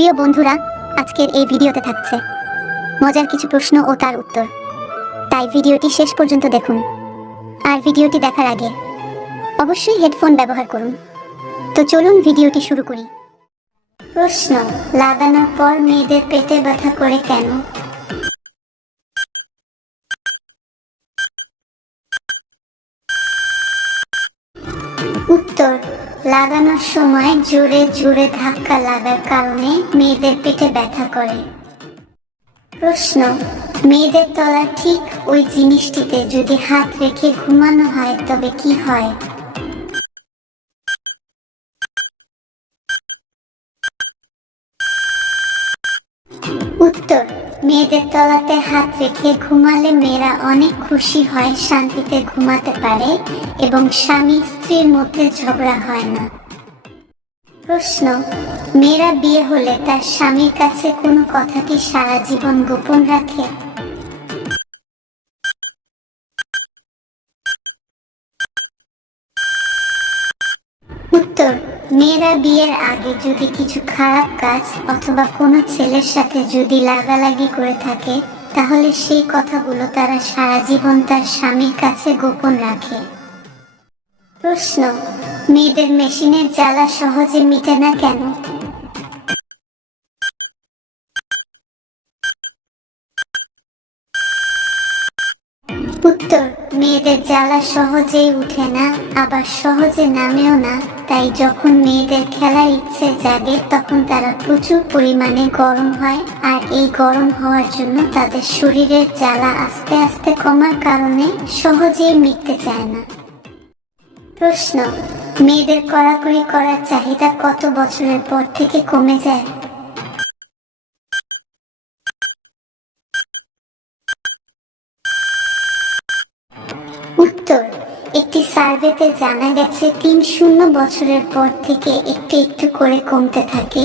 প্রিয় বন্ধুরা, আজকের এই ভিডিওতে থাকছে মজার কিছু প্রশ্ন ও তার উত্তর। তাই ভিডিওটি শেষ পর্যন্ত দেখুন। আর ভিডিওটি দেখার আগে অবশ্যই হেডফোন ব্যবহার করুন। তো চলুন ভিডিওটি শুরু করি। প্রশ্ন: লাগানোর পর মেয়েদের পেটে ব্যথা করে কেন? উত্তর: লাগানোর সময় জোরে জোরে ধাক্কা লাগার কারণে মেয়েদের পেটে ব্যথা করে। প্রশ্ন: মেয়েদের তলার ঠিক ওই জিনিসটিতে যদি হাত রেখে ঘুমানো হয় তবে কি হয়? উত্তর: মেয়েদের তলাতে হাত রেখে ঘুমালে মেয়েরা অনেক খুশি হয়, শান্তিতে ঘুমাতে পারে এবং স্বামী স্ত্রীর মধ্যে ঝগড়া হয় না। প্রশ্ন: মেয়েরা বিয়ে হলে তার স্বামীর কাছে কোনো কথা কি সারা জীবন গোপন রাখে? উত্তর: মেয়েরা বিয়ের আগে যদি কিছু খারাপ কাজ অথবা কোনো ছেলের সাথে যদি লাগালাগি করে থাকে তাহলে সেই কথাগুলো তারা সারা জীবন তার স্বামীর কাছে গোপন রাখে। প্রশ্ন: মেয়েদের মেশিনের জ্বালা সহজে মিটে না কেন? উত্তর: মেয়েদের জ্বালা সহজেই উঠে না, আবার সহজে নামেও না। তাই যখন মেয়েদের খেলার ইচ্ছে জাগে তখন তারা প্রচুর পরিমাণে গরম হয়, আর এই গরম হওয়ার জন্য তাদের শরীরের জ্বালা আস্তে আস্তে কমার কারণে সহজেই মিটতে চায় না। প্রশ্ন: মেয়েদের কড়াকড়ি করার চাহিদা কত বছরের পর থেকে কমে যায়? উত্তর: একটি সার্ভেতে জানা গেছে 3-0 বছরের পর থেকে একটু একটু করে কমতে থাকে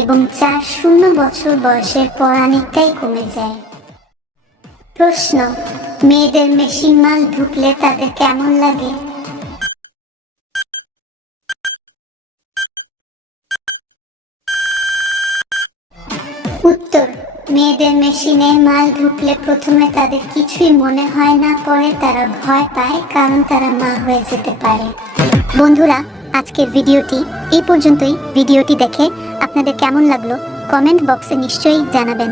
এবং 4-0 বছর বয়সের পর অনেকটাই কমে যায়। প্রশ্ন: মেয়েদের মেশিন মাল ঢুকলে তাদের কেমন লাগে? উত্তর: মেয়েদের মেশিনে মাল ঢুকলে প্রথমে তাদের কিছুই মনে হয় না, পরে তারা ভয় পায়, কারণ তারা মা হয়ে যেতে পারে। বন্ধুরা, আজকের ভিডিওটি এই পর্যন্তই। ভিডিওটি দেখে আপনাদের কেমন লাগলো কমেন্ট বক্সে নিশ্চয়ই জানাবেন।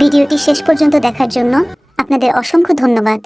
ভিডিওটি শেষ পর্যন্ত দেখার জন্য আপনাদের অসংখ্য ধন্যবাদ।